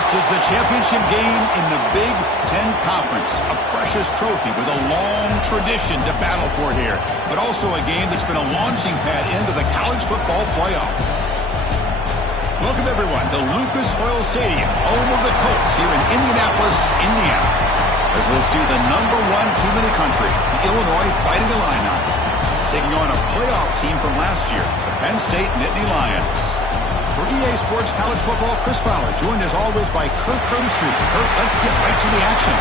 This is the championship game in the Big Ten Conference. A precious trophy with a long tradition to battle for here. But also a game that's been a launching pad into the college football playoff. Welcome, everyone, to Lucas Oil Stadium, home of the Colts here in Indianapolis, Indiana. As we'll see the #1 team in the country, the Illinois Fighting Illini, taking on a playoff team from last year, the Penn State Nittany Lions. For EA Sports College Football, Chris Fowler, joined as always by Kirk Herbstreit. Kirk, let's get right to the action.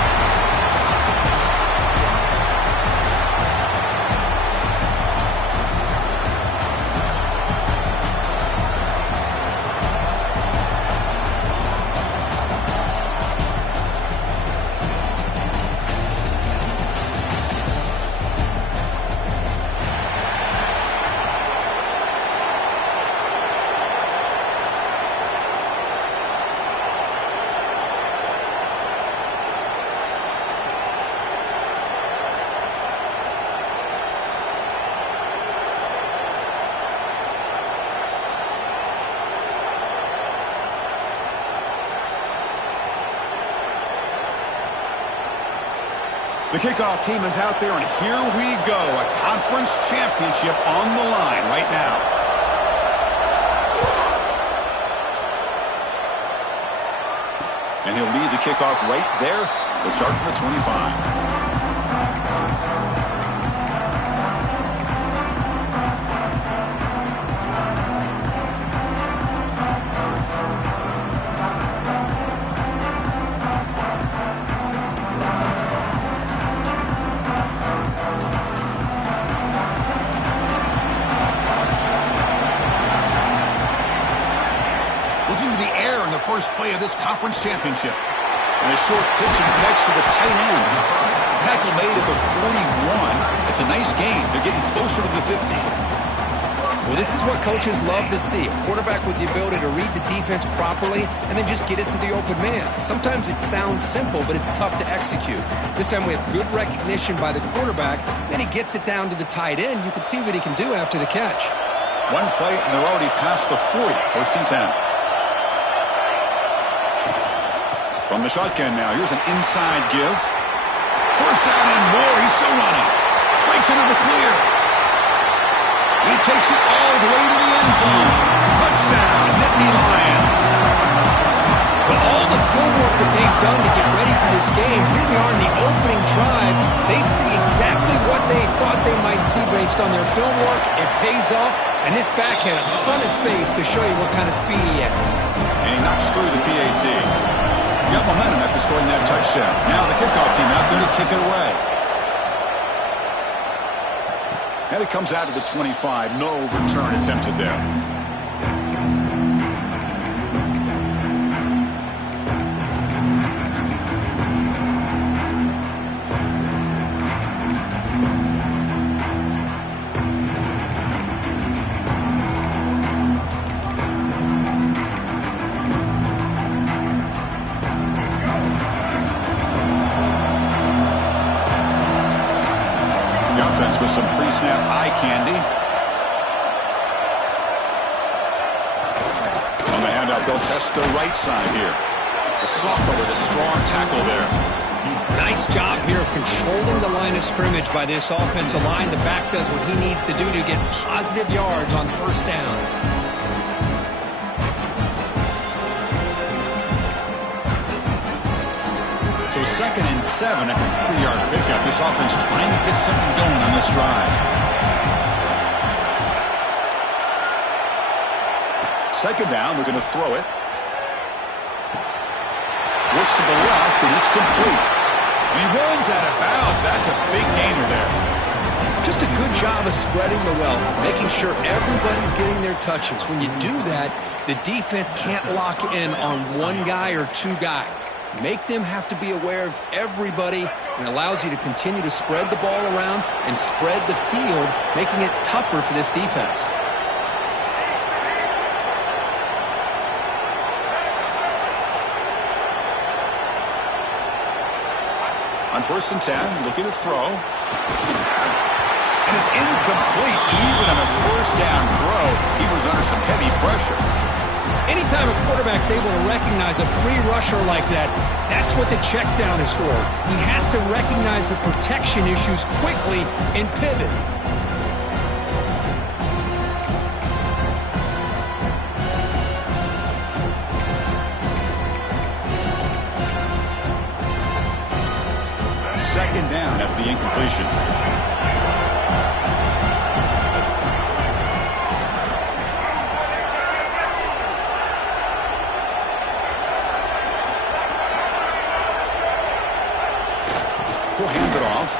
The kickoff team is out there, and here we go. A conference championship on the line right now. And he'll lead the kickoff right there to start from the 25. First play of this conference championship. And a short pitch and catch to the tight end. Tackle made at the 41. It's a nice gain. They're getting closer to the 50. Well, this is what coaches love to see. A quarterback with the ability to read the defense properly and then just get it to the open man. Sometimes it sounds simple, but it's tough to execute. This time we have good recognition by the quarterback. Then he gets it down to the tight end. You can see what he can do after the catch. One play, and they're already past the 40. First and 10. From the shotgun now, here's an inside give. First down and more, he's still running. Breaks into the clear. He takes it all the way to the end zone. Touchdown, Nittany Lions. Well, all the film work that they've done to get ready for this game, here we are in the opening drive. They see exactly what they thought they might see based on their film work. It pays off, and this back had a ton of space to show you what kind of speed he has. And he knocks through the PAT. Got momentum after scoring that touchdown. Now the kickoff team out there to kick it away. And it comes out of the 25. No return attempted there. With some pre-snap eye candy. On the handout, they'll test the right side here. The sophomore with a strong tackle there. Nice job here of controlling the line of scrimmage by this offensive line. The back does what he needs to do to get positive yards on first down. So 2nd and 7 after a 3-yard pickup. This offense trying to get something going on this drive. Second down, we're going to throw it. Looks to the left, and it's complete. And he runs out of bounds. That's a big gainer there. Just a good job of spreading the wealth, making sure everybody's getting their touches. When you do that, the defense can't lock in on one guy or two guys. Make them have to be aware of everybody, and allows you to continue to spread the ball around and spread the field, making it tougher for this defense. On 1st and 10, looking to throw. And it's incomplete. Even on a 1st down throw, he was under some heavy pressure. Anytime a quarterback's able to recognize a free rusher like that, that's what the check down is for. He has to recognize the protection issues quickly and pivot. Second down after the incompletion. He'll hand it off.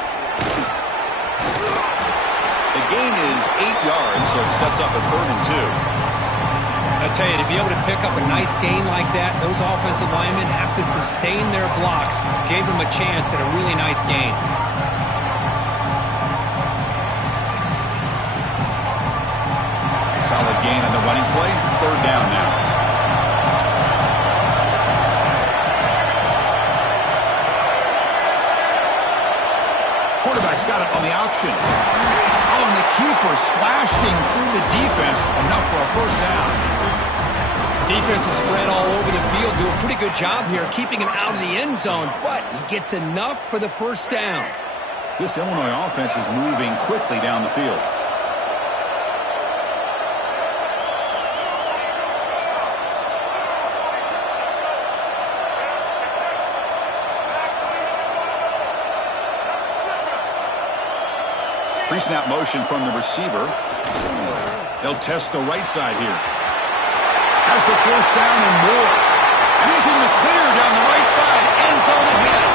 The gain is 8 yards, so it sets up a 3rd and 2. I tell you, to be able to pick up a nice gain like that, those offensive linemen have to sustain their blocks. Gave them a chance at a really nice gain. Solid gain on the running play. 3rd down now. Quarterback's got it on the option. Oh, and the keeper slashing through the defense. Enough for a 1st down. Defense is spread all over the field. Do a pretty good job here keeping him out of the end zone, but he gets enough for the 1st down. This Illinois offense is moving quickly down the field. Pre-snap motion from the receiver. They'll test the right side here. Has the 1st down and more. And he's in the clear down the right side. End zone ahead.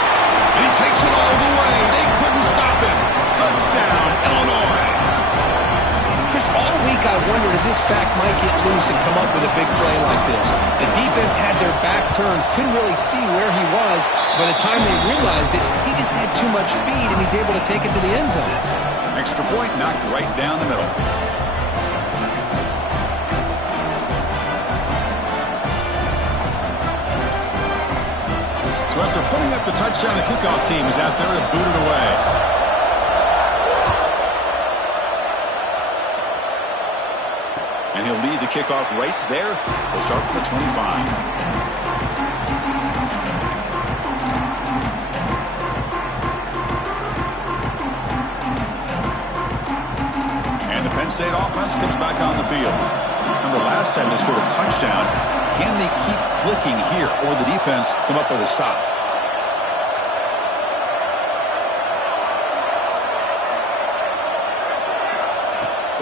And he takes it all the way. They couldn't stop him. Touchdown, Illinois. Chris, all week I wondered if this back might get loose and come up with a big play like this. The defense had their back turned, couldn't really see where he was. By the time they realized it, he just had too much speed, and he's able to take it to the end zone. Extra point knocked right down the middle. So after putting up the touchdown, the kickoff team is out there to boot it away. And he'll lead the kickoff right there. He'll start from the 25. And the Penn State offense comes back on the field. Remember, last time they scored a touchdown. Can they keep clicking here, or the defense come up with a stop?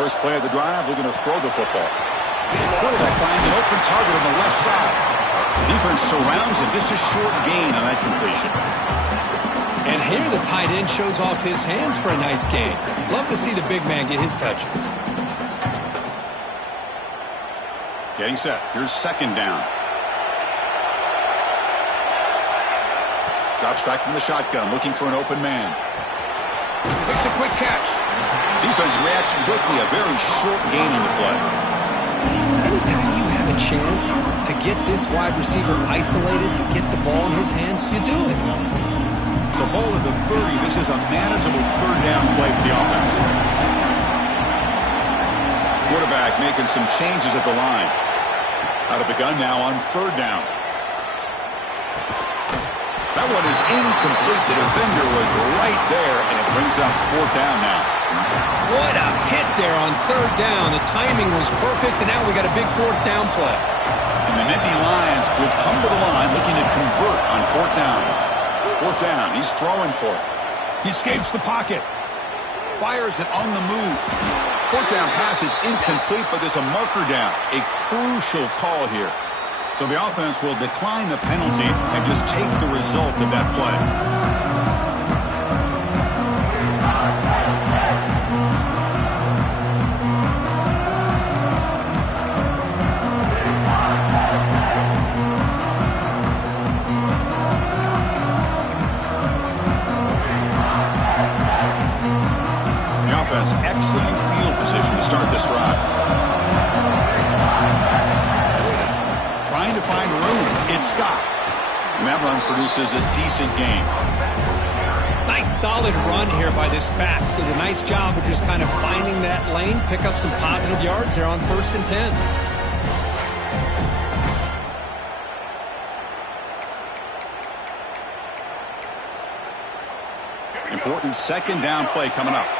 First play of the drive, looking to throw the football. Quarterback finds an open target on the left side. Defense surrounds him. Just a short gain on that completion. And here the tight end shows off his hands for a nice gain. Love to see the big man get his touches. Getting set. Here's 2nd down. Drops back from the shotgun, looking for an open man. Makes a quick catch. Defense reacts quickly. A very short gain on the play. Anytime you have a chance to get this wide receiver isolated, to get the ball in his hands, you do it. So ball at the 30. This is a manageable 3rd down play for the offense. Quarterback making some changes at the line. Out of the gun now on 3rd down. That one is incomplete. The defender was right there, and it brings up 4th down now. What a hit there on 3rd down. The timing was perfect, and now we got a big 4th down play. And the Nittany Lions will come to the line looking to convert on 4th down. 4th down. He's throwing for it. He escapes the pocket. Fires it on the move. 4th down pass is incomplete, but there's a marker down. A crucial call here. So the offense will decline the penalty and just take the result of that play. Excellent field position to start this drive. Trying to find room. It's Scott. And that run produces a decent gain. Nice solid run here by this back. Did a nice job of just kind of finding that lane, pick up some positive yards there on 1st and 10. important second down play coming up.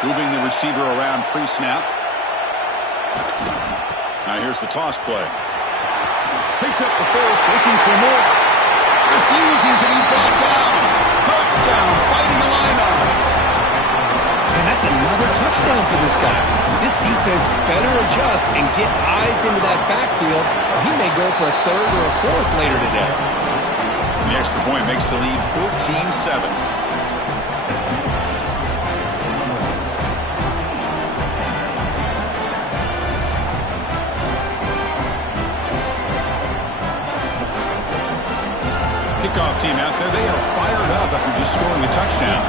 Moving the receiver around pre-snap. Now here's the toss play. Picks up the first, looking for more. Refusing to be brought down. Touchdown, fighting a linebacker. And that's another touchdown for this guy. This defense better adjust and get eyes into that backfield, or he may go for a third or a fourth later today. The extra point makes the lead 14-7. Kickoff team out there. They are fired up after just scoring a touchdown.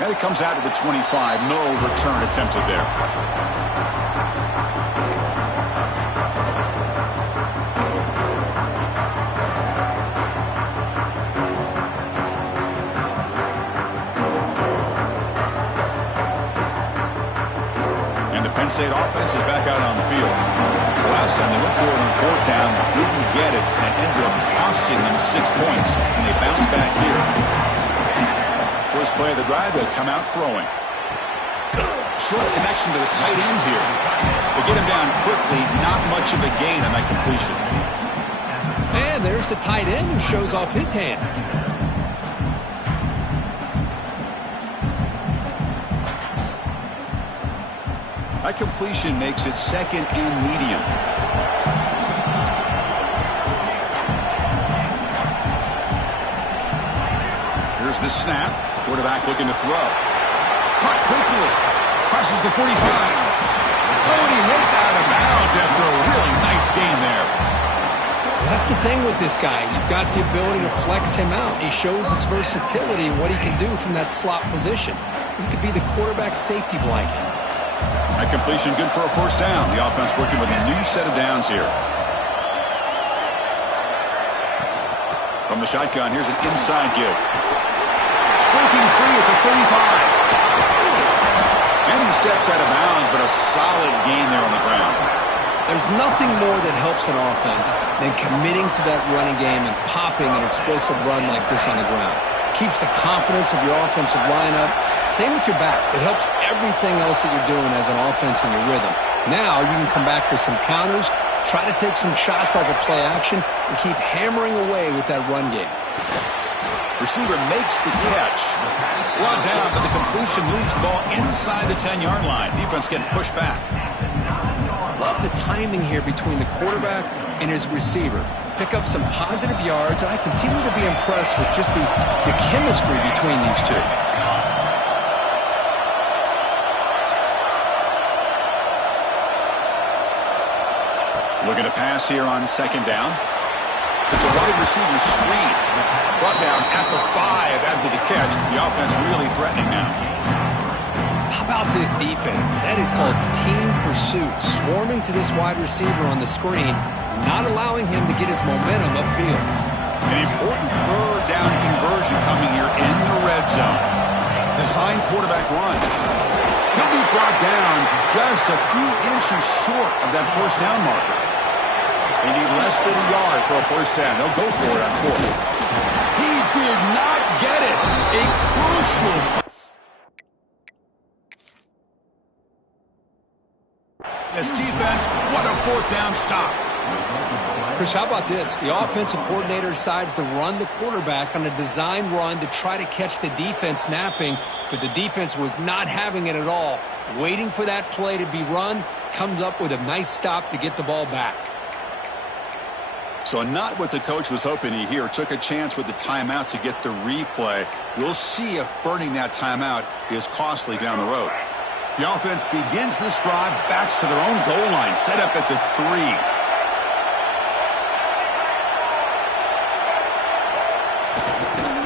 And it comes out to the 25. No return attempted there. Penn State offense is back out on the field. The last time they went for it on fourth down, didn't get it, and it ended up costing them 6 points, and they bounce back here. First play of the drive, they'll come out throwing. Short connection to the tight end here. They get him down quickly, not much of a gain on that completion. And there's the tight end who shows off his hands. That completion makes it second and medium. Here's the snap. Quarterback looking to throw. Caught quickly. Crosses the 45. Oh, and he hits out of bounds after a really nice gain there. That's the thing with this guy. You've got the ability to flex him out. He shows his versatility and what he can do from that slot position. He could be the quarterback safety blanket. That completion good for a first down. The offense working with a new set of downs here. From the shotgun, here's an inside give. Breaking free at the 35. And he steps out of bounds, but a solid gain there on the ground. There's nothing more that helps an offense than committing to that running game and popping an explosive run like this on the ground. Keeps the confidence of your offensive lineup. Same with your back. It helps everything else that you're doing as an offense in your rhythm. Now you can come back with some counters, try to take some shots off of play action, and keep hammering away with that run game. Receiver makes the catch. Brought down, but the completion moves the ball inside the 10-yard line. Defense getting pushed back. Love the timing here between the quarterback and his receiver. Pick up some positive yards, and I continue to be impressed with just the chemistry between these two. Looking to pass here on second down. It's a wide receiver screen. Brought down at the 5 after the catch. The offense really threatening now. How about this defense? That is called team pursuit. Swarming to this wide receiver on the screen, not allowing him to get his momentum upfield. An important third down conversion coming here in the red zone. Design quarterback run. He'll be brought down just a few inches short of that first down marker. They need less than a yard for a first down. They'll go for it on fourth. He did not get it. A crucial. This defense, what a fourth down stop. Chris, how about this? The offensive coordinator decides to run the quarterback on a design run to try to catch the defense napping, but the defense was not having it at all. Waiting for that play to be run, comes up with a nice stop to get the ball back. So not what the coach was hoping to hear. Took a chance with the timeout to get the replay. We'll see if burning that timeout is costly down the road. The offense begins this drive, backs to their own goal line, set up at the 3.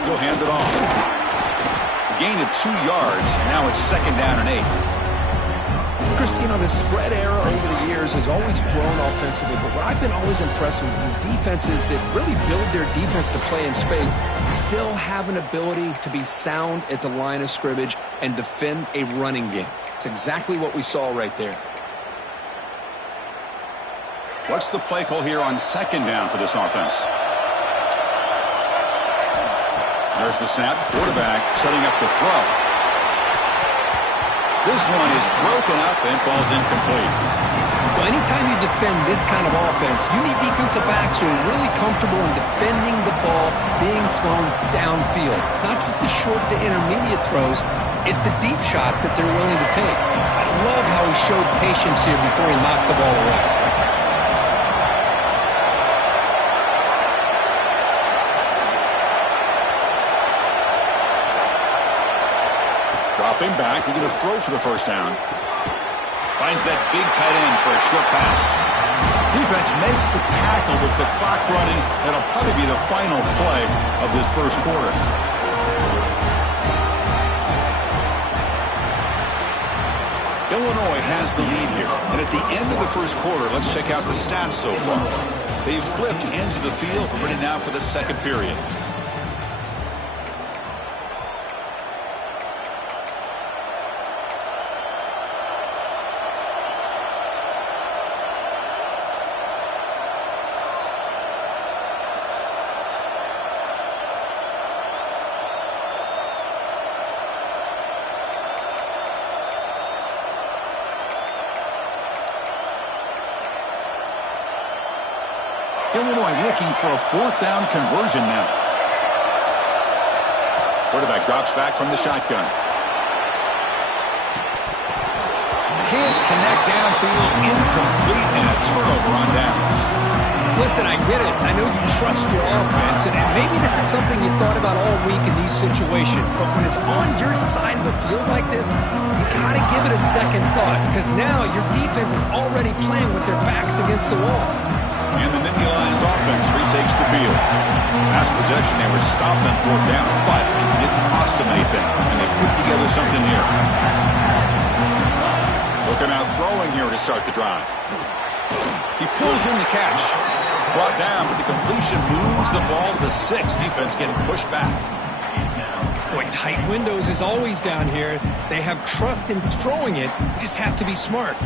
He'll hand it off. A gain of 2 yards, and now it's second down and 8. Dynasty, the spread era over the years has always grown offensively, but what I've been always impressed with defenses that really build their defense to play in space still have an ability to be sound at the line of scrimmage and defend a running game. It's exactly what we saw right there. What's the play call here on second down for this offense? There's the snap. Quarterback setting up the throw. This one is broken up and falls incomplete. Well, anytime you defend this kind of offense, you need defensive backs who are really comfortable in defending the ball being thrown downfield. It's not just the short to intermediate throws. It's the deep shots that they're willing to take. I love how he showed patience here before he knocked the ball away. Dropping back, we're going to throw for the first down. Finds that big tight end for a short pass. Defense makes the tackle with the clock running. That'll probably be the final play of this first quarter. Illinois has the lead here. And at the end of the first quarter, let's check out the stats so far. They've flipped into the field, ready now for the second period. Illinois looking for a fourth down conversion now. Quarterback drops back from the shotgun. Can't connect downfield, incomplete, and a turnover on downs. Listen, I get it. I know you trust your offense, and maybe this is something you thought about all week in these situations, but when it's on your side of the field like this, you got to give it a second thought, because now your defense is already playing with their backs against the wall. And the Nittany Lions offense retakes the field. Last possession, they were stopped on fourth down, but it didn't cost them anything, and they put together something here. Looking out throwing here to start the drive. He pulls in the catch. Brought down, but the completion moves the ball to the 6. Defense getting pushed back. Boy, tight windows is always down here. They have trust in throwing it. You just have to be smart.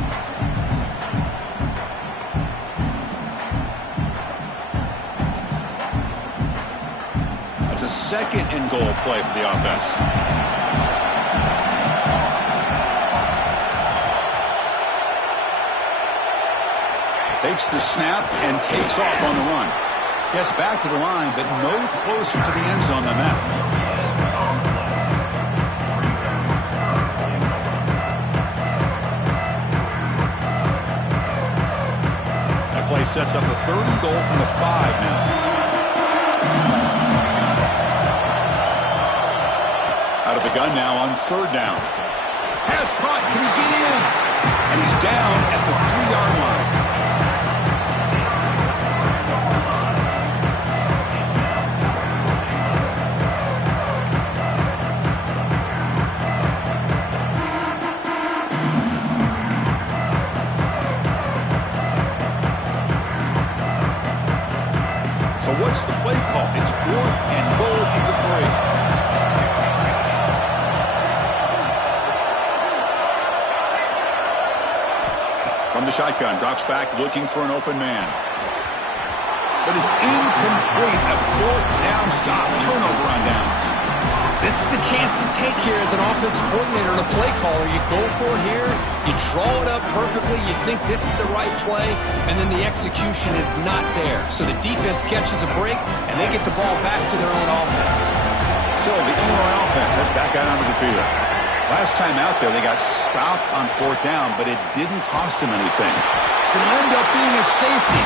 It's a second and goal play for the offense. Takes the snap and takes off on the run. Gets back to the line, but no closer to the end zone than that. That play sets up a third and goal from the 5 now. Out of the gun now on third down. Pass caught. Can he get in? And he's down at the 3-yard line. So what's the play call? It's 4th and goal from the 3. From the shotgun, drops back looking for an open man. But it's incomplete. A 4th down stop. Turnover on downs. This is the chance you take here as an offensive coordinator and a play caller. You go for it here, you draw it up perfectly, you think this is the right play, and then the execution is not there. So the defense catches a break, and they get the ball back to their own offense. So the Illinois offense heads back out onto the field. Last time out there, they got stopped on 4th down, but it didn't cost them anything. It'll end up being a safety.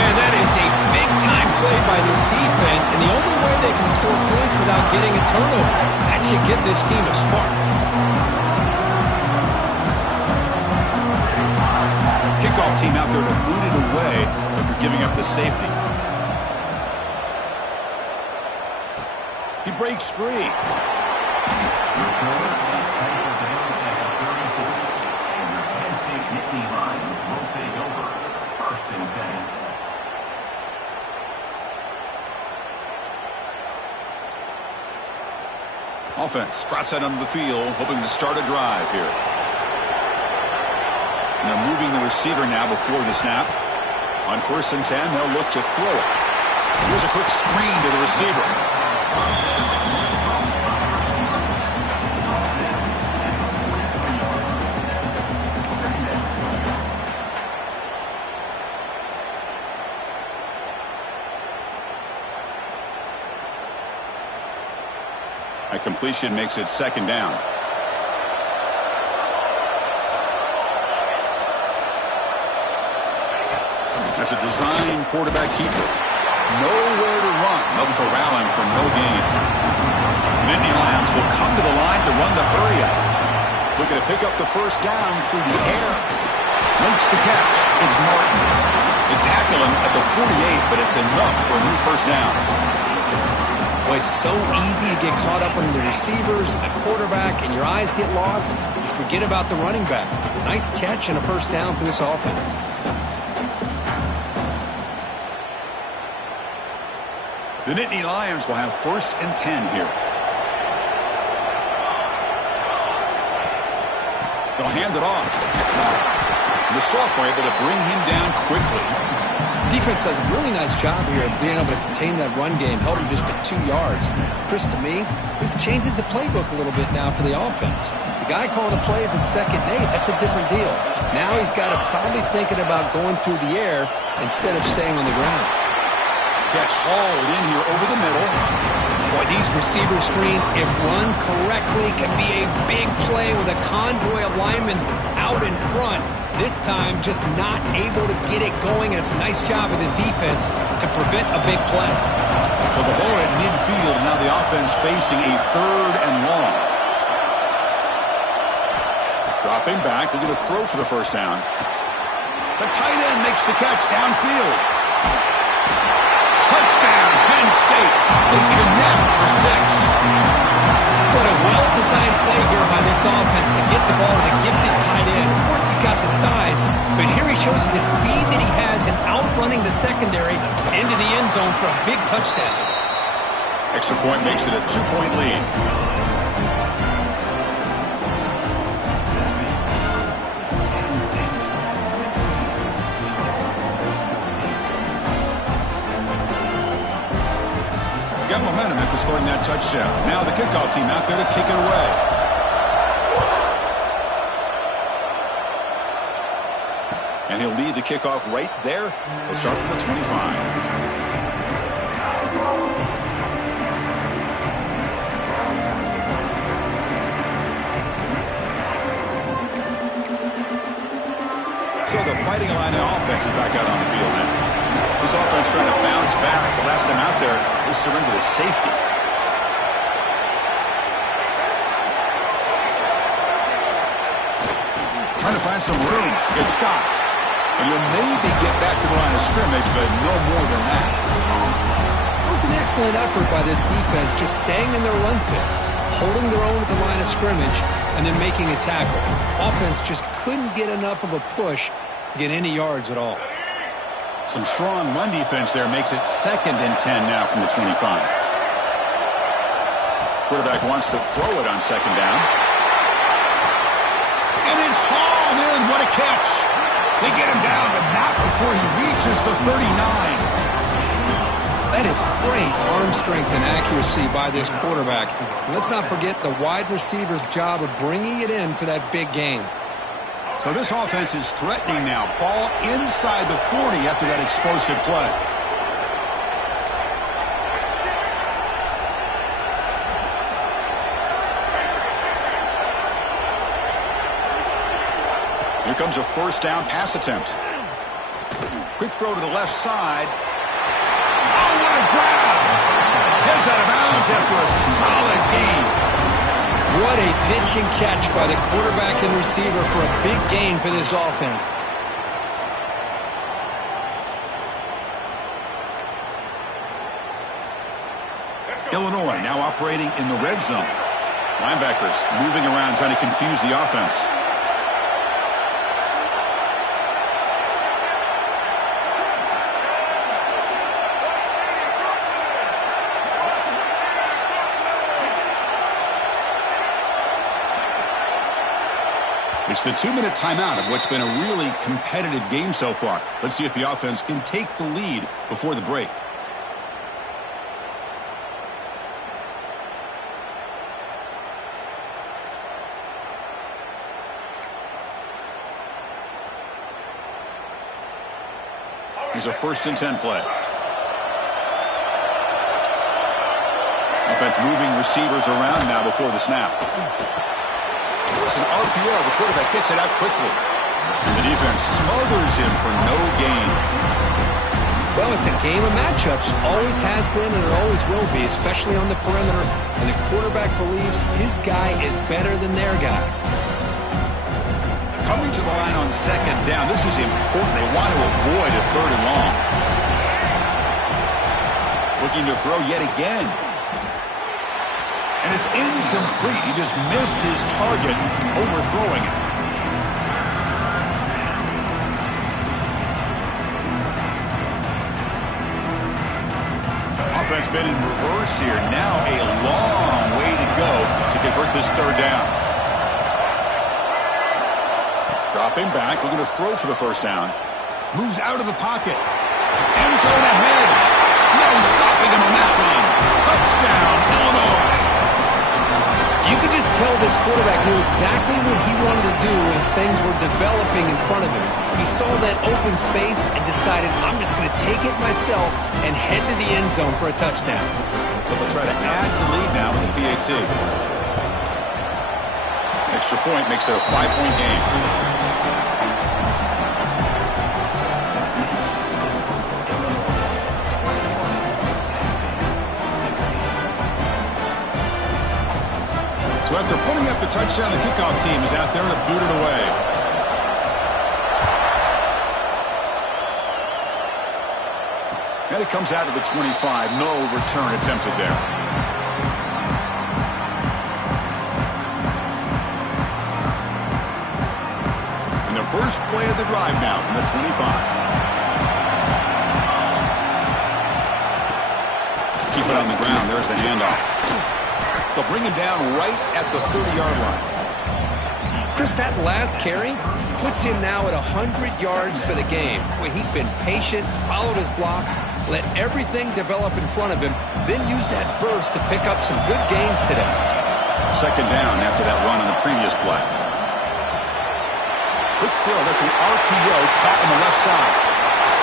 Man, that is a big-time play by this defense, and the only way they can score points without getting a turnover. That should give this team a spark. Kickoff team out there to boot it away after giving up the safety. He breaks free. offense trots out onto the field, hoping to start a drive here. And they're moving the receiver now before the snap. On 1st and 10, they'll look to throw it. Here's a quick screen to the receiver. A completion makes it 2nd down. That's a design quarterback keeper. Nowhere to run. They'll corral him for no gain. Nittany Lions will come to the line to run the hurry up. Looking to pick up the 1st down through the air. Makes the catch. It's Martin. They tackle him at the 48, but it's enough for a new 1st down. Well, it's so easy to get caught up on the receivers and the quarterback, and your eyes get lost. You forget about the running back. Nice catch and a 1st down for this offense. The Nittany Lions will have 1st and 10 here. They'll hand it off. And the sophomore able to bring him down quickly. Defense does a really nice job here of being able to contain that run game, held him just at 2 yards. Chris, to me, this changes the playbook a little bit now for the offense. The guy calling the plays at 2nd and 8, that's a different deal. Now he's got to probably thinking about going through the air instead of staying on the ground. Catch hauled in here over the middle. Boy, these receiver screens, if run correctly, can be a big play with a convoy of linemen out in front. This time, just not able to get it going, and it's a nice job of the defense to prevent a big play. So the ball at midfield, now the offense facing a 3rd and long. Dropping back, looking to throw for the 1st down. The tight end makes the catch downfield. Touchdown, Penn State. They connect for 6. What a well-designed play here by this offense to get the ball with a gifted tight end. Of course, he's got the size, but here he shows you the speed that he has in outrunning the secondary into the end zone for a big touchdown. Extra point makes it a 2-point lead. Got momentum after scoring that touchdown. Now the kickoff team out there to kick it away. And he'll lead the kickoff right there. He'll start from the 25. So the Fighting Illini offense is back out on the field now. This offense trying to bounce back. The last time out there, they surrendered to safety. Trying to find some room. It's Scott. And you'll maybe get back to the line of scrimmage, but no more than that. It was an excellent effort by this defense, just staying in their run fits, holding their own at the line of scrimmage, and then making a tackle. Offense just couldn't get enough of a push to get any yards at all. Some strong run defense there makes it 2nd and 10 now from the 25. Quarterback wants to throw it on 2nd down. And it's hauled in. What a catch. They get him down, but not before he reaches the 39. That is great arm strength and accuracy by this quarterback. And let's not forget the wide receiver's job of bringing it in for that big gain. So this offense is threatening now. Ball inside the 40 after that explosive play. Here comes a 1st down pass attempt. Quick throw to the left side. Oh, what a grab! Heads out of bounds after a solid gain. What a pitch and catch by the quarterback and receiver for a big gain for this offense. Illinois now operating in the red zone. Linebackers moving around trying to confuse the offense. It's the 2-minute timeout of what's been a really competitive game so far. Let's see if the offense can take the lead before the break. Here's a 1st and 10 play. Offense moving receivers around now before the snap. It's an RPO. The quarterback gets it out quickly. And the defense smothers him for no gain. Well, it's a game of matchups. Always has been and it always will be, especially on the perimeter. And the quarterback believes his guy is better than their guy. Coming to the line on 2nd down. This is important. They want to avoid a 3rd and long. Looking to throw yet again. And it's incomplete. He just missed his target, overthrowing it. Offense been in reverse here. Now a long way to go to convert this 3rd down. Dropping back, looking to throw for the 1st down. Moves out of the pocket. End zone ahead. No stopping him on that run. Touchdown, Illinois. You could just tell this quarterback knew exactly what he wanted to do as things were developing in front of him. He saw that open space and decided, I'm just going to take it myself and head to the end zone for a touchdown. So they'll try to add to the lead now with the PAT. Extra point makes it a 5-point game. So after putting up a touchdown, the kickoff team is out there to boot it away. And it comes out to the 25. No return attempted there. And the first play of the drive now from the 25. Keep it on the ground. There's the handoff. They'll bring him down right at the 30-yard line. Chris, that last carry puts him now at 100 yards for the game, where he's been patient, followed his blocks, let everything develop in front of him, then use that burst to pick up some good gains today. 2nd down after that run on the previous play. Quick throw. That's an RPO caught on the left side.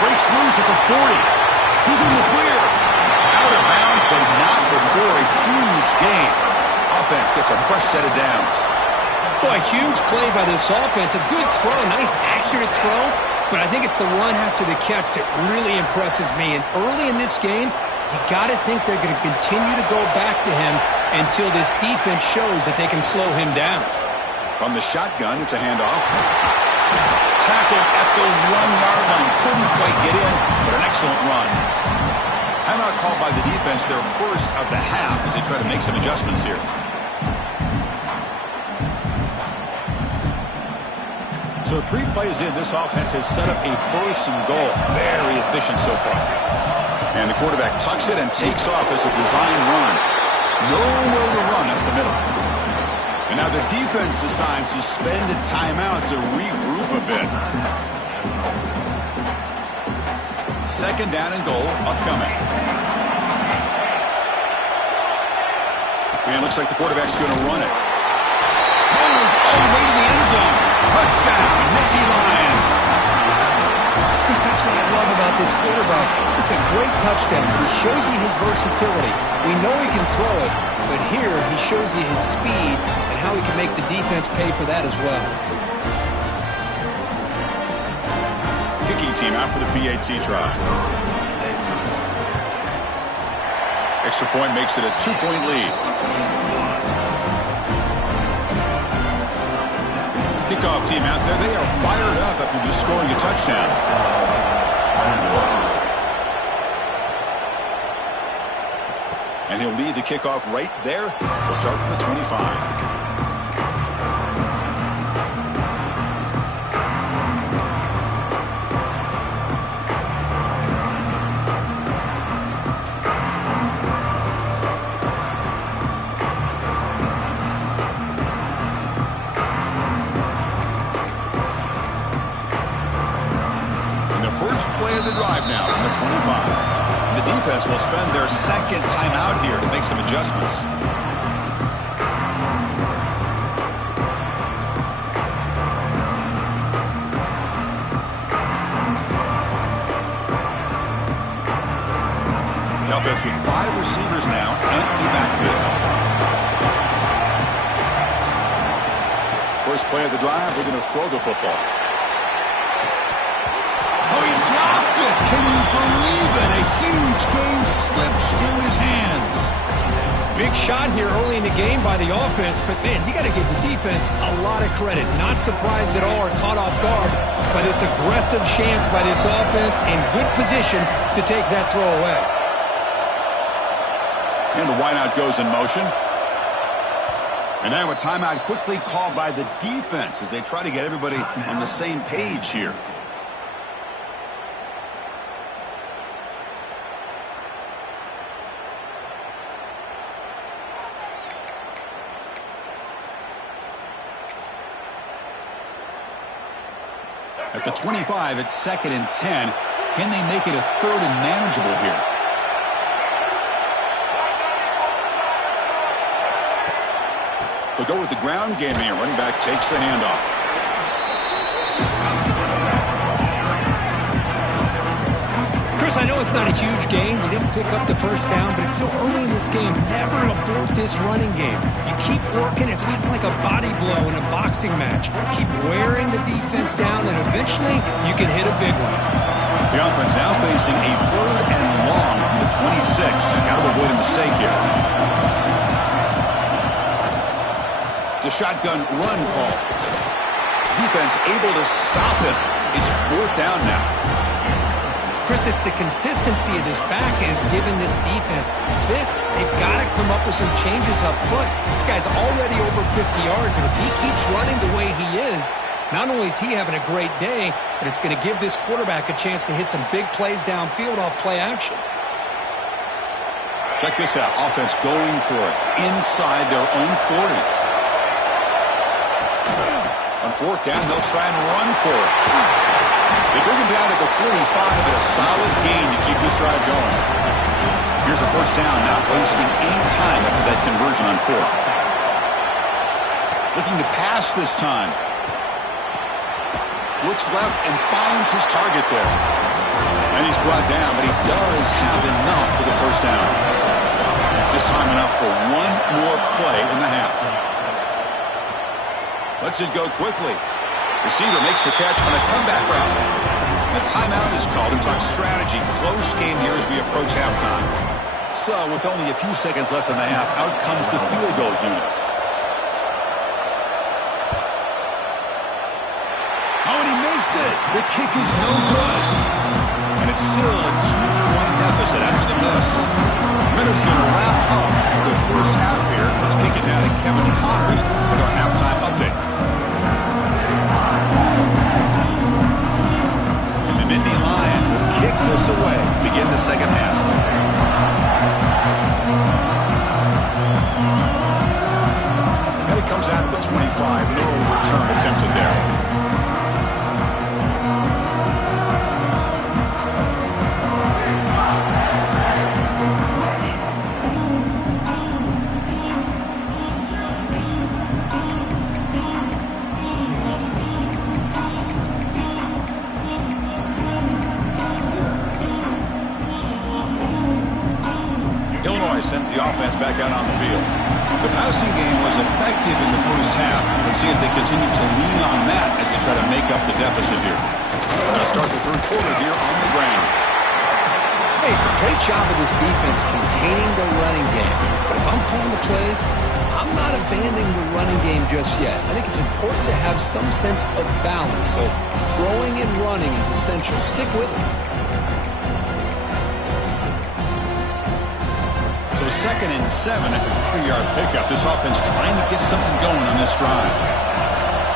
Breaks loose at the 40. He's in the clear. Out of bounds, but not before a huge gain. Offense gets a fresh set of downs. Boy, huge play by this offense. A good throw, nice accurate throw, but I think it's the run after the catch that really impresses me. And early in this game, you got to think they're going to continue to go back to him until this defense shows that they can slow him down. From the shotgun, it's a handoff. Tackled at the 1-yard line. Couldn't quite get in, but an excellent run. Timeout called by the defense, their first of the half, as they try to make some adjustments here. So 3 plays in, this offense has set up a 1st and goal. Very efficient so far. And the quarterback tucks it and takes off as a design run. Nowhere to run up the middle. And now the defense decides to spend a timeout to regroup a bit. 2nd down and goal upcoming. And it looks like the quarterback's going to run it. Rolls all the way to the end zone. Touchdown, Nittany Lions. Chris, that's what I love about this quarterback. It's a great touchdown. He shows you his versatility. We know he can throw it, but here he shows you his speed and how he can make the defense pay for that as well. Kicking team out for the PAT try. Extra point makes it a 2-point lead. Kickoff team out there, they are fired up after just scoring a touchdown. And he'll lead the kickoff right there. We'll start from the 25. play of the drive now on the 25. The defense will spend their second timeout here to make some adjustments. The offense with 5 receivers now, empty backfield. First play of the drive, we're going to throw the football. Oh, he dropped it! Can you believe it? A huge gain slips through his hands. Big shot here early in the game by the offense, but man, you got to give the defense a lot of credit. Not surprised at all or caught off guard by this aggressive chance by this offense and good position to take that throw away. And the wideout goes in motion. And now a timeout quickly called by the defense as they try to get everybody on the same page here. At the 25, it's 2nd and 10. Can they make it a 3rd and manageable here? They'll go with the ground game here. Running back takes the handoff. Chris, I know it's not a huge gain. You didn't pick up the first down, but it's still early in this game. Never abort this running game. You keep working. It's kind of like a body blow in a boxing match. Keep wearing the defense down, and eventually you can hit a big one. The offense now facing a 3rd and long from the 26. Got to avoid a mistake here. It's a shotgun run call. Defense able to stop it. It's 4th down now. Chris, it's the consistency of this back is giving this defense fits. They've got to come up with some changes up front. This guy's already over 50 yards, and if he keeps running the way he is, not only is he having a great day, but it's going to give this quarterback a chance to hit some big plays downfield off play action. Check this out. Offense going for it inside their own 40. On 4th down, they'll try and run for it. They bring him down at the 45, but a solid gain to keep this drive going. Here's a 1st down, not wasting any time after that conversion on 4th. Looking to pass this time. Looks left and finds his target there. And he's brought down, but he does have enough for the 1st down. This time enough for one more play in the half. Lets it go quickly. Receiver makes the catch on a comeback route. A timeout is called and talk strategy. Close game here as we approach halftime. So with only a few seconds left in the half, out comes the field goal unit. Oh, and he missed it. The kick is no good. And it's still a 2-point deficit after the miss. Minutes going to wrap up the first half here. Let's kick it now to Kevin Connors with our halftime update. And the Nittany Lions will kick this away to begin the second half. And it comes out at the 25. No return attempted there. Sends the offense back out on the field. The passing game was effective in the first half. Let's see if they continue to lean on that as they try to make up the deficit here. We're going to start the 3rd quarter here on the ground. Hey, it's a great job of this defense containing the running game. But if I'm calling the plays, I'm not abandoning the running game just yet. I think it's important to have some sense of balance. So throwing and running is essential. Stick with it. So 2nd and 7 after a 3-yard pickup. This offense trying to get something going on this drive.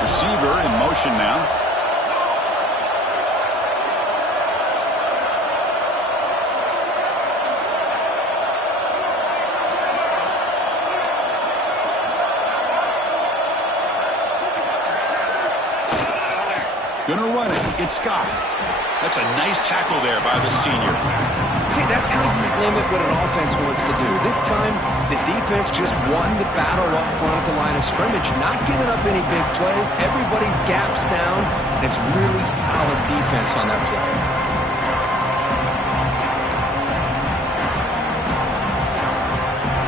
Receiver in motion now. Gonna run it. It's Scott. That's a nice tackle there by the senior. See, that's how you limit what an offense wants to do. This time, the defense just won the battle up front at the line of scrimmage, not giving up any big plays. Everybody's gap sound, and it's really solid defense on that play.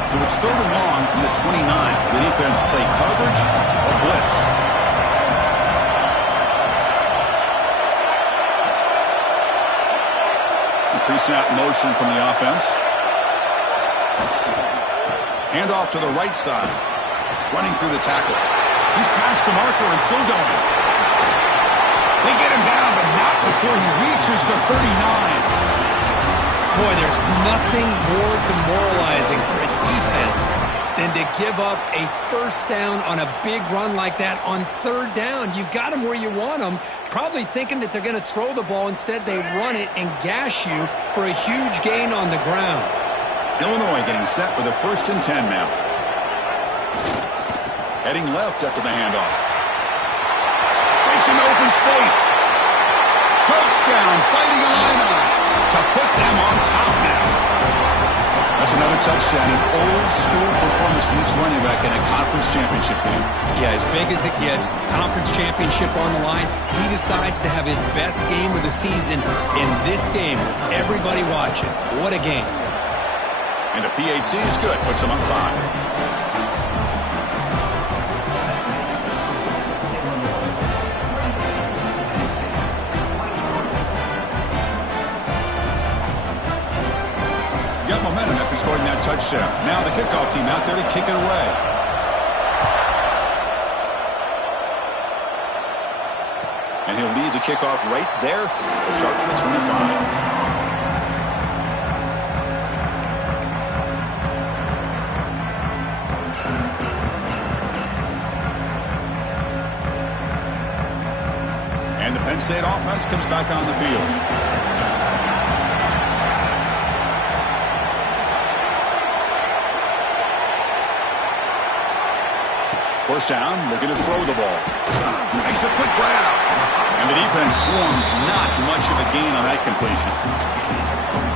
So it's 3rd and long from the 29. The defense play coverage or blitz. Pre-snap motion from the offense. Handoff to the right side. Running through the tackle. He's past the marker and still going. They get him down, but not before he reaches the 39. Boy, there's nothing more demoralizing for a defense than to give up a first down on a big run like that on 3rd down. You've got them where you want them, probably thinking that they're going to throw the ball. Instead, they run it and gash you for a huge gain on the ground. Illinois getting set with a 1st and 10 now. Heading left after the handoff. Makes an open space. Touchdown, Fighting Illini to put them on top now. That's another touchdown, an old-school performance from this running back in a conference championship game. Yeah, as big as it gets, conference championship on the line, he decides to have his best game of the season in this game with everybody watching. What a game. And the PAT is good, puts him up 5. Got momentum after scoring that touchdown. Now the kickoff team out there to kick it away. And he'll leave the kickoff right there. We'll start from the 25. And the Penn State offense comes back on the field. First down, looking to throw the ball. Makes a quick grab. And the defense swarms, not much of a gain on that completion.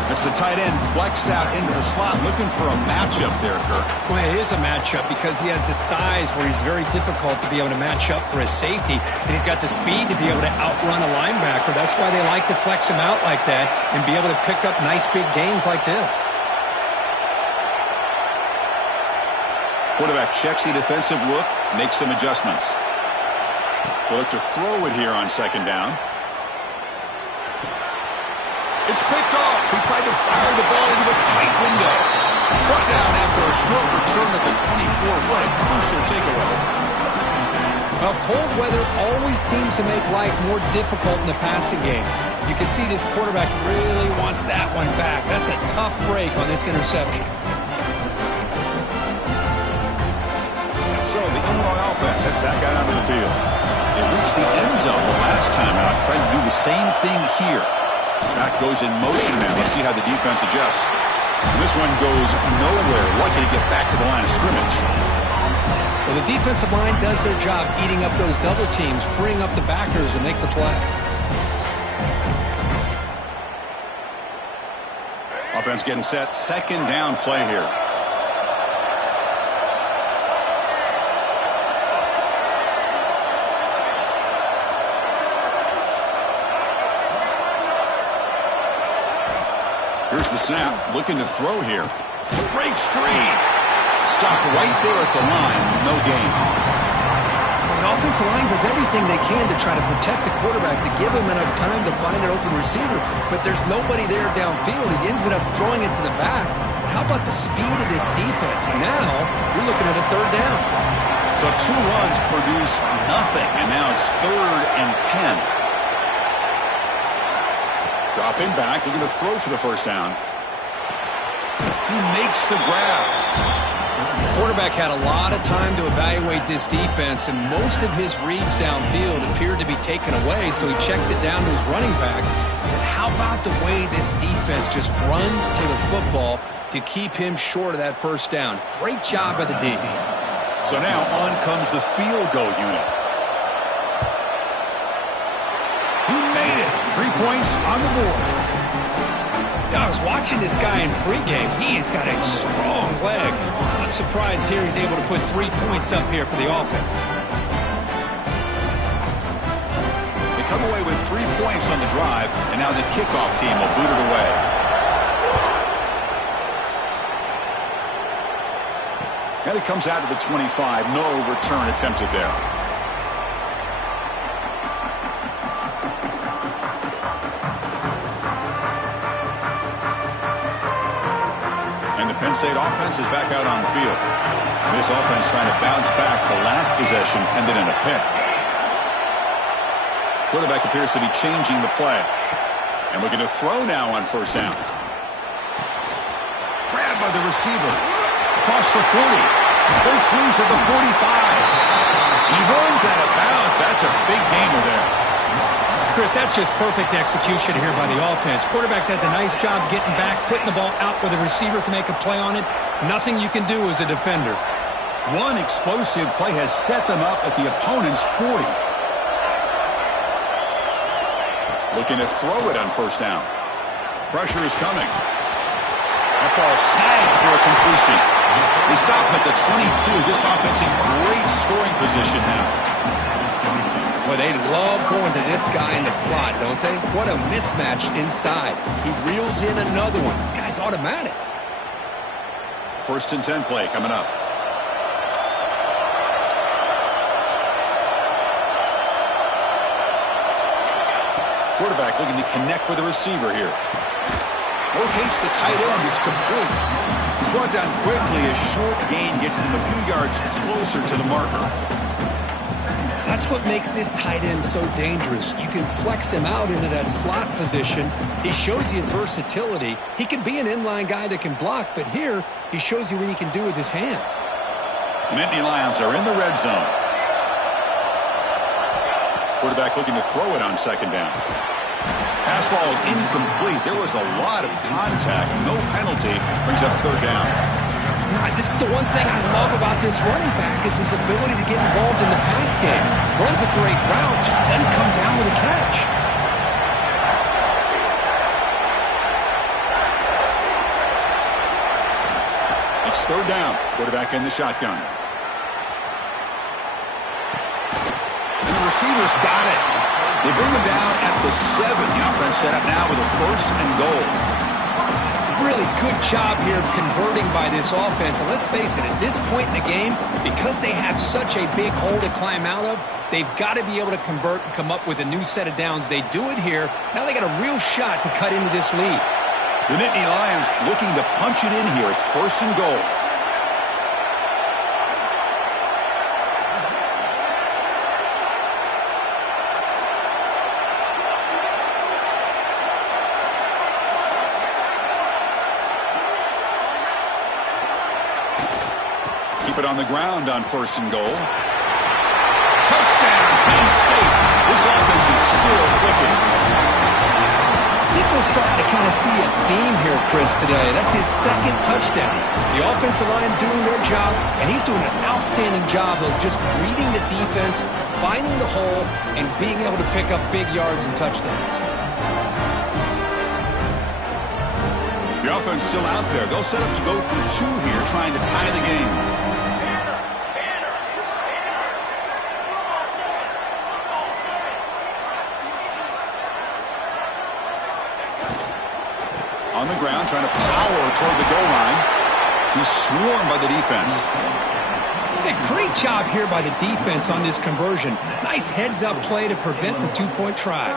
That's the tight end flexed out into the slot, looking for a matchup there, Kirk. Well, it is a matchup because he has the size where he's very difficult to be able to match up for his safety. And he's got the speed to be able to outrun a linebacker. That's why they like to flex him out like that and be able to pick up nice big gains like this. Quarterback checks the defensive look, makes some adjustments. They'll look to throw it here on 2nd down. It's picked off. He tried to fire the ball into a tight window. Brought down after a short return at the 24. What a crucial takeaway. Well, cold weather always seems to make life more difficult in the passing game. You can see this quarterback really wants that one back. That's a tough break on this interception. So the Illinois offense heads back out onto the field. They reached the end zone the last time out. Trying to do the same thing here. Back goes in motion now. Let's see how the defense adjusts. And this one goes nowhere. Lucky to get back to the line of scrimmage. Well, the defensive line does their job eating up those double teams, freeing up the backers to make the play. Offense getting set. 2nd down play here. Here's the snap, looking to throw here. Breaks free. Stopped right there at the line, no gain. Well, the offensive line does everything they can to try to protect the quarterback, to give him enough time to find an open receiver. But there's nobody there downfield. He ends up throwing it to the back. But how about the speed of this defense? Now, you're looking at a 3rd down. So 2 runs produce nothing, and now it's 3rd and 10. Dropping back, looking to throw for the first down. He makes the grab. The quarterback had a lot of time to evaluate this defense, and most of his reads downfield appeared to be taken away, so he checks it down to his running back. But how about the way this defense just runs to the football to keep him short of that first down? Great job by the D. So now on comes the field goal unit. 3 points on the board. I was watching this guy in pregame. He's got a strong leg. Not surprised here he's able to put 3 points up here for the offense. They come away with 3 points on the drive, and now the kickoff team will boot it away. And it comes out to the 25. No return attempted there. And the Penn State offense is back out on the field. This offense trying to bounce back. The last possession ended in a pick. Quarterback appears to be changing the play. And looking to throw now on first down. Grabbed by the receiver. Across the 40. Breaks loose at the 45. He runs out of bounds. That's a big gainer there. Chris, that's just perfect execution here by the offense. Quarterback does a nice job getting back, putting the ball out where the receiver can make a play on it. Nothing you can do as a defender. One explosive play has set them up at the opponent's 40. Looking to throw it on first down. Pressure is coming. That ball snagged for a completion. They stop him at the 22. This offense in great scoring position now. Well, they love going to this guy in the slot, don't they? What a mismatch inside. He reels in another one. This guy's automatic. 1st and 10 play coming up. Quarterback looking to connect with the receiver here. Locates the tight end. It's complete. He's brought down quickly. A short gain gets them a few yards closer to the marker. That's what makes this tight end so dangerous. You can flex him out into that slot position. He shows you his versatility. He can be an inline guy that can block, but here he shows you what he can do with his hands. The Nittany Lions are in the red zone. Quarterback looking to throw it on second down. Pass ball is incomplete. There was a lot of contact. No penalty. Brings up third down. This is the one thing I love about this running back is his ability to get involved in the pass game. Runs a great route, just doesn't come down with a catch. It's third down. Quarterback in the shotgun. And the receivers got it. They bring him down at the 7. The offense set up now with a 1st and goal. Really good job here of converting by this offense. And let's face it, at this point in the game, because they have such a big hole to climb out of, they've got to be able to convert and come up with a new set of downs. They do it here. Now they got a real shot to cut into this lead. The Nittany Lions looking to punch it in here. It's 1st and goal. Keep it on the ground on 1st and goal. Touchdown, Penn State. This offense is still clicking. I think we're starting to kind of see a theme here, Chris, today. That's his 2nd touchdown. The offensive line doing their job, and he's doing an outstanding job of just reading the defense, finding the hole, and being able to pick up big yards and touchdowns. The offense still out there. They'll set up to go for 2 here, trying to tie the game. On the ground, trying to power toward the goal line. He's swarmed by the defense. A great job here by the defense on this conversion. Nice heads-up play to prevent the 2-point try.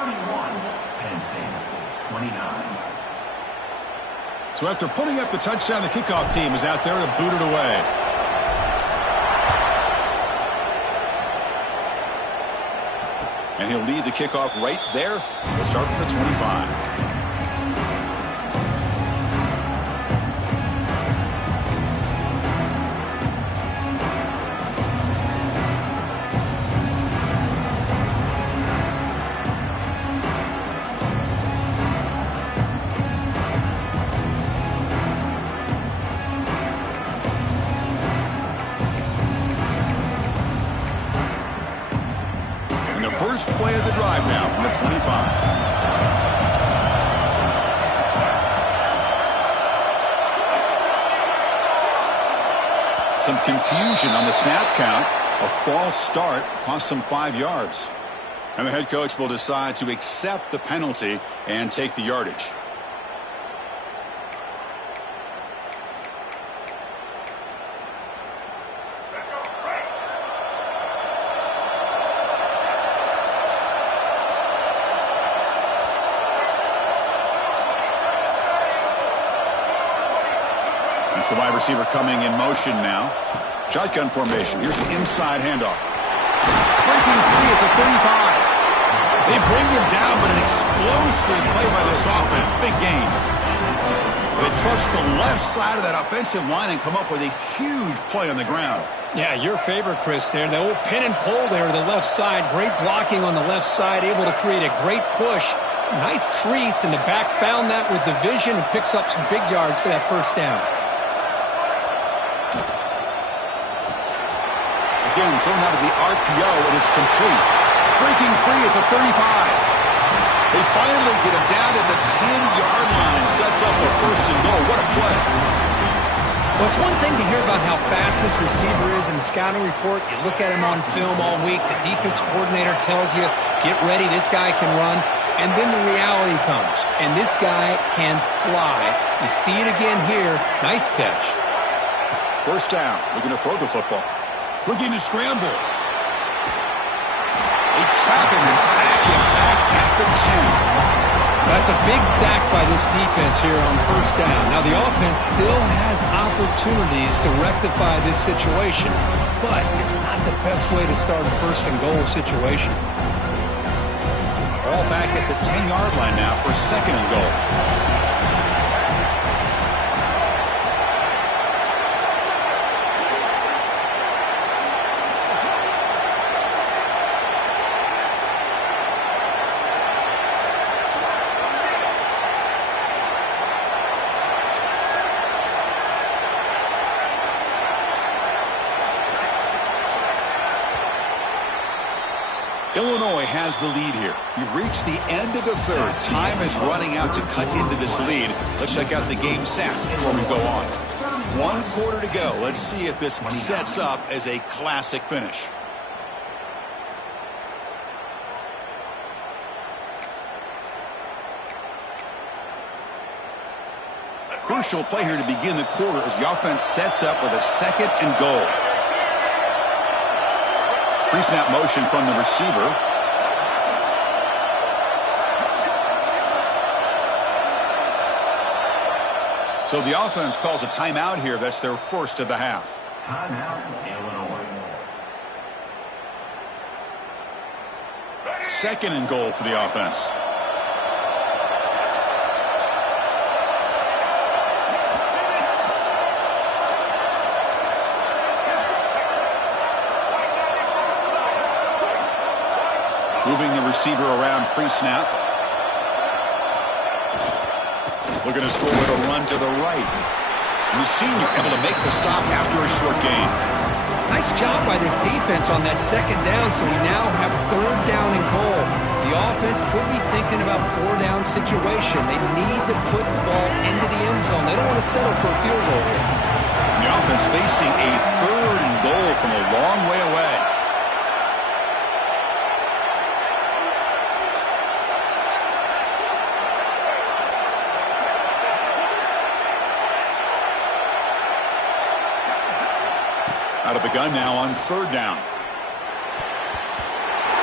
So after putting up the touchdown, the kickoff team is out there to boot it away. And he'll lead the kickoff right there. He'll start from the 25. First play of the drive now from the 25. Some confusion on the snap count. A false start cost them 5 yards. And the head coach will decide to accept the penalty and take the yardage. It's the wide receiver coming in motion now. Shotgun formation. Here's an inside handoff. Breaking free at the 35. They bring him down, but an explosive play by this offense. Big gain. They trust the left side of that offensive line and come up with a huge play on the ground. Yeah, your favorite, Chris, there. The old pin and pull there to the left side. Great blocking on the left side, able to create a great push. Nice crease, and the back found that with the vision and picks up some big yards for that first down. Again, thrown out of the RPO, and it's complete. Breaking free at the 35. They finally get him down at the 10-yard line. Sets up a first and goal. What a play. Well, it's one thing to hear about how fast this receiver is in the scouting report. You look at him on film all week. The defense coordinator tells you, get ready, this guy can run. And then the reality comes. And this guy can fly. You see it again here. Nice catch. First down. Looking to throw the football. Looking to scramble. They trap him and sack him back at the 10. That's a big sack by this defense here on first down. Now, the offense still has opportunities to rectify this situation, but it's not the best way to start a first and goal situation. Ball back at the 10-yard line now for second and goal. Illinois has the lead here. We've reached the end of the third. Time is running out to cut into this lead. Let's check out the game stats before we go on. 1 quarter to go. Let's see if this sets up as a classic finish. Crucial play here to begin the quarter as the offense sets up with a second and goal. Pre-snap motion from the receiver. So the offense calls a timeout here. That's their first of the half. Timeout, Illinois. Second and goal for the offense. Moving the receiver around pre-snap. Looking to score with a run to the right. And the senior able to make the stop after a short gain. Nice job by this defense on that second down, so we now have third down and goal. The offense could be thinking about 4-down situation. They need to put the ball into the end zone. They don't want to settle for a field goal here. The offense facing a third and goal from a long way away. Out of the gun now on third down.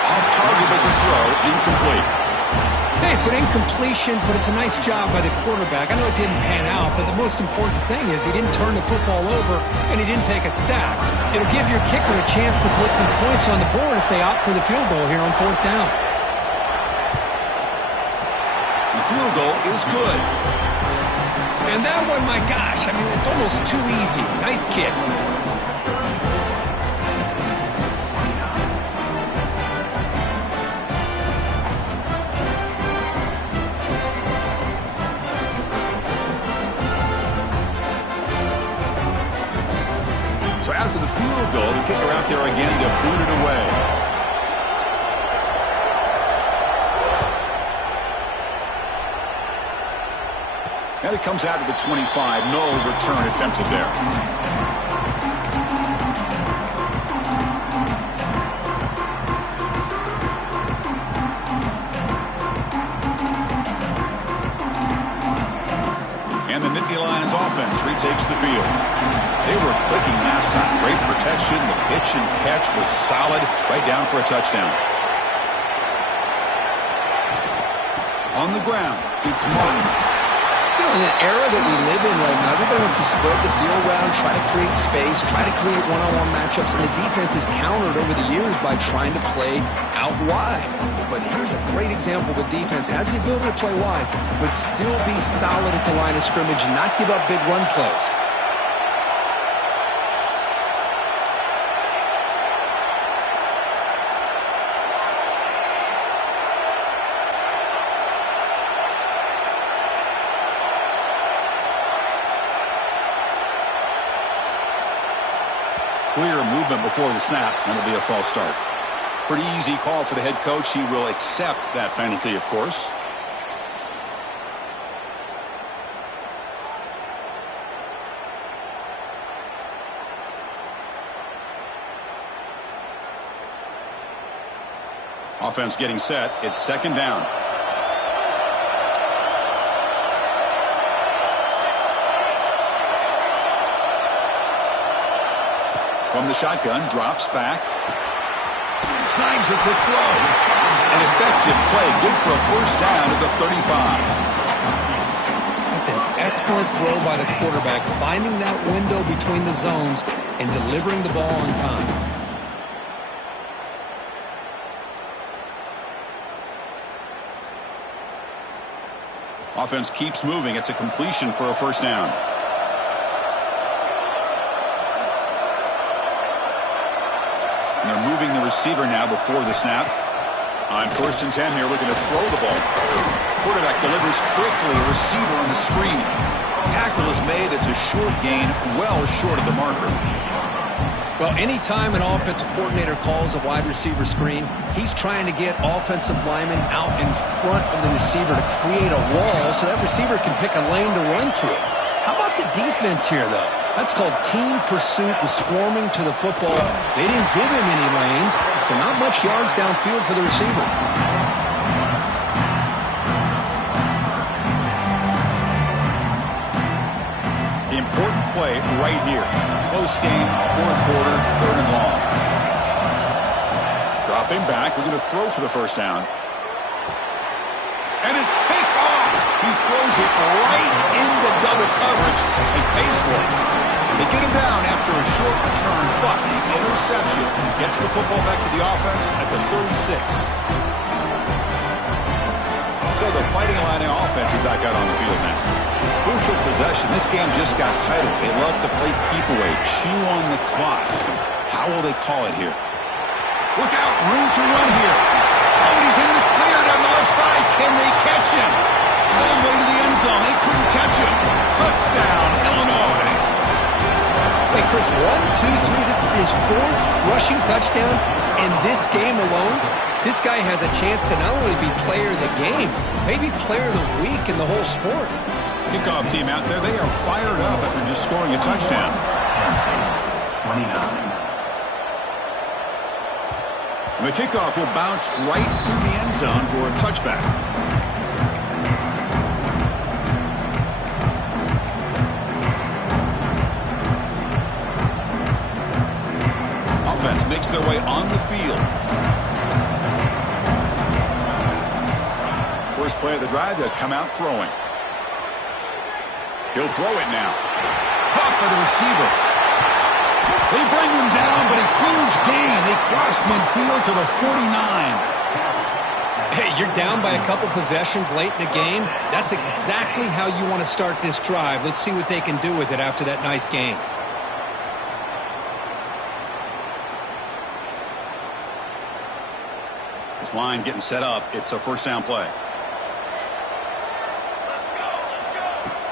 Off target with the throw, incomplete. Hey, it's an incompletion, but it's a nice job by the quarterback. I know it didn't pan out, but the most important thing is he didn't turn the football over and he didn't take a sack. It'll give your kicker a chance to put some points on the board if they opt for the field goal here on fourth down. The field goal is good. And that one, my gosh, I mean, it's almost too easy. Nice kick. So after the field goal, the kicker out there again to boot it away. And it comes out to the 25. No return attempted there. possession catch was solid, right down for a touchdown. On the ground, it's Martin. You know, in the era that we live in right now, everybody wants to spread the field around, try to create space, try to create one-on-one matchups, and the defense is countered over the years by trying to play out wide. But here's a great example. The defense has the ability to play wide, but still be solid at the line of scrimmage and not give up big run plays. Clear movement before the snap, and it'll be a false start. Pretty easy call for the head coach. He will accept that penalty, of course. Offense getting set. It's second down. From the shotgun, drops back. Snags a good throw. An effective play, good for a first down at the 35. That's an excellent throw by the quarterback, finding that window between the zones and delivering the ball on time. Offense keeps moving. It's a completion for a first down. And they're moving the receiver now before the snap. On 1st and 10 here, looking to throw the ball. Quarterback delivers quickly, a receiver on the screen. Tackle is made. It's a short gain, well short of the marker. Well, anytime an offensive coordinator calls a wide receiver screen, he's trying to get offensive linemen out in front of the receiver to create a wall so that receiver can pick a lane to run through. How about the defense here, though? That's called team pursuit and swarming to the football. They didn't give him any lanes, so not much yards downfield for the receiver. The important play right here. Close game, 4th quarter, 3rd and long. Dropping back, looking to throw for the first down. And it's picked off. He throws it right into double coverage and pays for it. They get him down after a short return, but the interception gets the football back to the offense at the 36. So the Fighting Illini offense is back out on the field now. Crucial possession. This game just got tighter. They love to play keep away, chew on the clock. How will they call it here? Look out, room to run here. Oh, he's in the clear down the left side. Can they catch him? All the way to the end zone. They couldn't catch him. Touchdown, Illinois. Wait, Chris, 1, 2, 3. This is his 4th rushing touchdown in this game alone. This guy has a chance to not only be player of the game, maybe player of the week in the whole sport. Kickoff team out there, they are fired up after just scoring a touchdown. 29. The kickoff will bounce right through the end zone for a touchback. Offense makes their way on the field. First play of the drive, they'll come out throwing. He'll throw it now. Caught by the receiver. They bring him down, but a huge gain. They cross midfield to the 49. Hey, you're down by a couple possessions late in the game. That's exactly how you want to start this drive. Let's see what they can do with it after that nice game. This line getting set up. It's a first down play.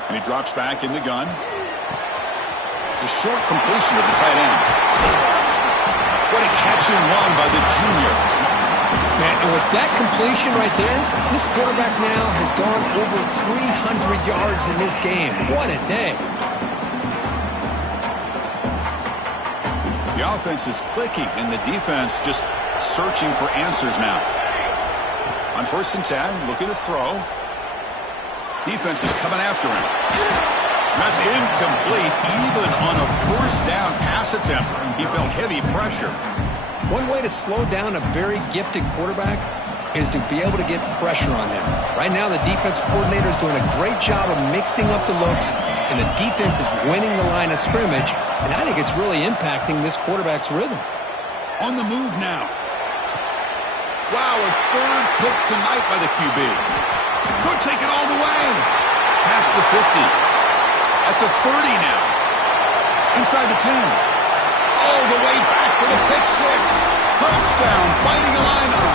And he drops back in the gun. It's a short completion of the tight end. What a catch and run by the junior. Man, and with that completion right there, this quarterback now has gone over 300 yards in this game. What a day. The offense is clicking, and the defense just searching for answers now. On 1st and 10, looking to throw. Defense is coming after him. That's incomplete, even on a first down pass attempt. He felt heavy pressure. One way to slow down a very gifted quarterback is to be able to get pressure on him. Right now, the defense coordinator is doing a great job of mixing up the looks, and the defense is winning the line of scrimmage, and I think it's really impacting this quarterback's rhythm. On the move now. Wow, a third pick tonight by the QB. Could take it all the way. Past the 50. At the 30 now. Inside the 10. All the way back for the pick six. Touchdown, Fighting Illini.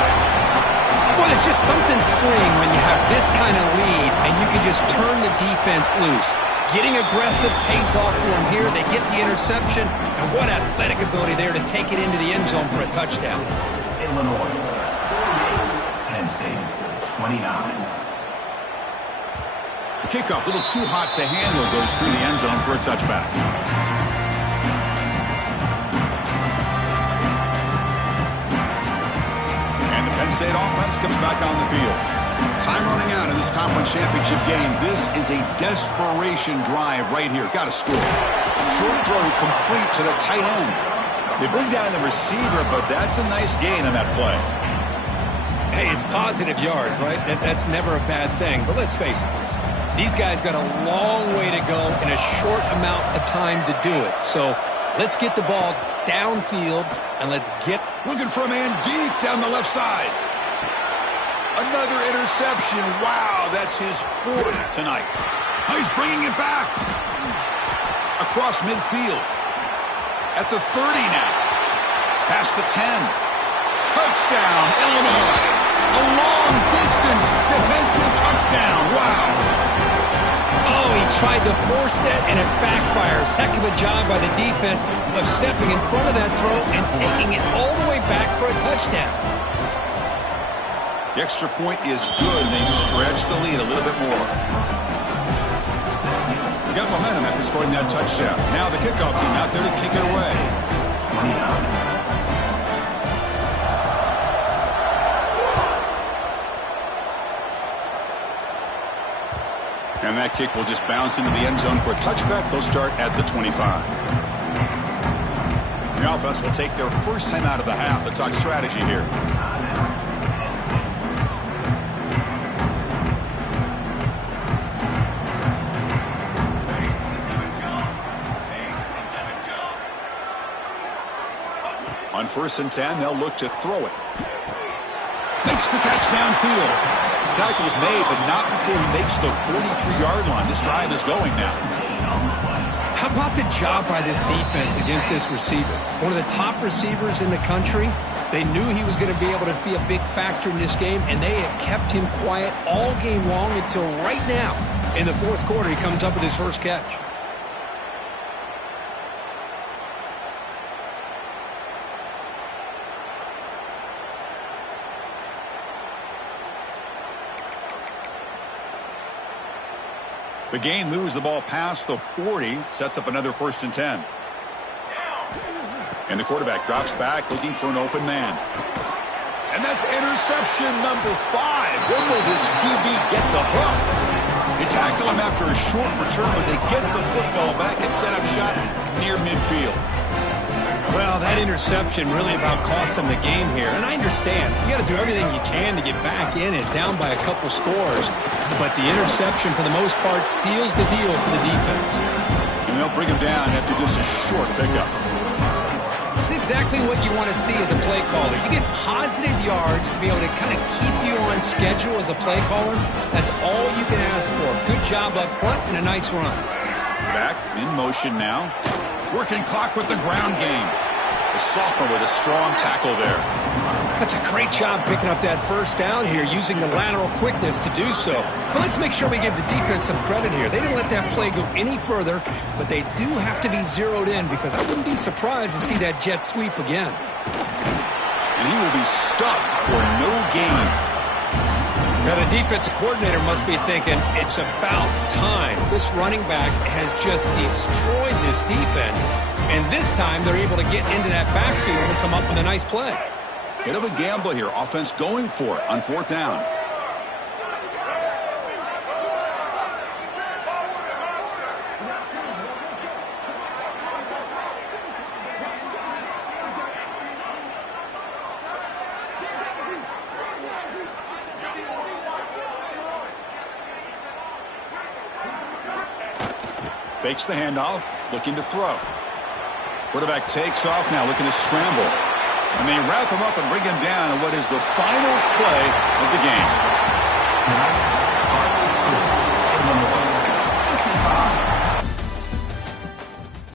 Well, it's just something freeing when you have this kind of lead and you can just turn the defense loose. Getting aggressive pays off for them here. They get the interception, and what athletic ability there to take it into the end zone for a touchdown. Illinois, 48. Penn State, 29. The kickoff, a little too hot to handle, goes through the end zone for a touchback. And the Penn State offense comes back on the field. Time running out in this conference championship game. This is a desperation drive right here. Got to score. Short throw complete to the tight end. They bring down the receiver, but that's a nice gain on that play. Hey, it's positive yards, right? That's never a bad thing. But let's face it, these guys got a long way to go in a short amount of time to do it. So let's get the ball downfield, and let's get... Looking for a man deep down the left side. Another interception. Wow, that's his fourth tonight. Oh, he's bringing it back. Across midfield. At the 30 now. Past the 10. Touchdown, Illinois. A long-distance defensive touchdown. Wow. Oh, he tried to force it, and it backfires. Heck of a job by the defense of stepping in front of that throw and taking it all the way back for a touchdown. The extra point is good, and they stretch the lead a little bit more. Got momentum after scoring that touchdown. Now the kickoff team out there to kick it away. 29. And that kick will just bounce into the end zone for a touchback. They'll start at the 25. The offense will take their first time out of the half to talk strategy here. On 1st and 10, they'll look to throw it. Makes the catch downfield. Tackle's made, but not before he makes the 43-yard line. This drive is going now. How about the job by this defense against this receiver? One of the top receivers in the country. They knew he was going to be able to be a big factor in this game, and they have kept him quiet all game long until right now. In the fourth quarter, he comes up with his first catch. The gain moves the ball past the 40, sets up another 1st and 10. And the quarterback drops back looking for an open man. And that's interception number 5. When will this QB get the hook? They tackle him after a short return, but they get the football back and set up shop near midfield. Well, that interception really about cost them the game here. And I understand. You got to do everything you can to get back in it, down by a couple scores. But the interception, for the most part, seals the deal for the defense. And they'll bring him down after just a short pickup. It's exactly what you want to see as a play caller. You get positive yards to be able to kind of keep you on schedule as a play caller. That's all you can ask for. Good job up front and a nice run. Back in motion now. Working clock with the ground game. The sophomore with a strong tackle there. That's a great job picking up that first down here, using the lateral quickness to do so. But let's make sure we give the defense some credit here. They didn't let that play go any further, but they do have to be zeroed in because I wouldn't be surprised to see that jet sweep again. And he will be stuffed for no gain. Now, the defensive coordinator must be thinking, it's about time. This running back has just destroyed this defense, and this time they're able to get into that backfield and come up with a nice play. Bit of a gamble here. Offense going for it on 4th down. Fakes the handoff, looking to throw. Quarterback takes off now, looking to scramble. And they wrap him up and bring him down in what is the final play of the game.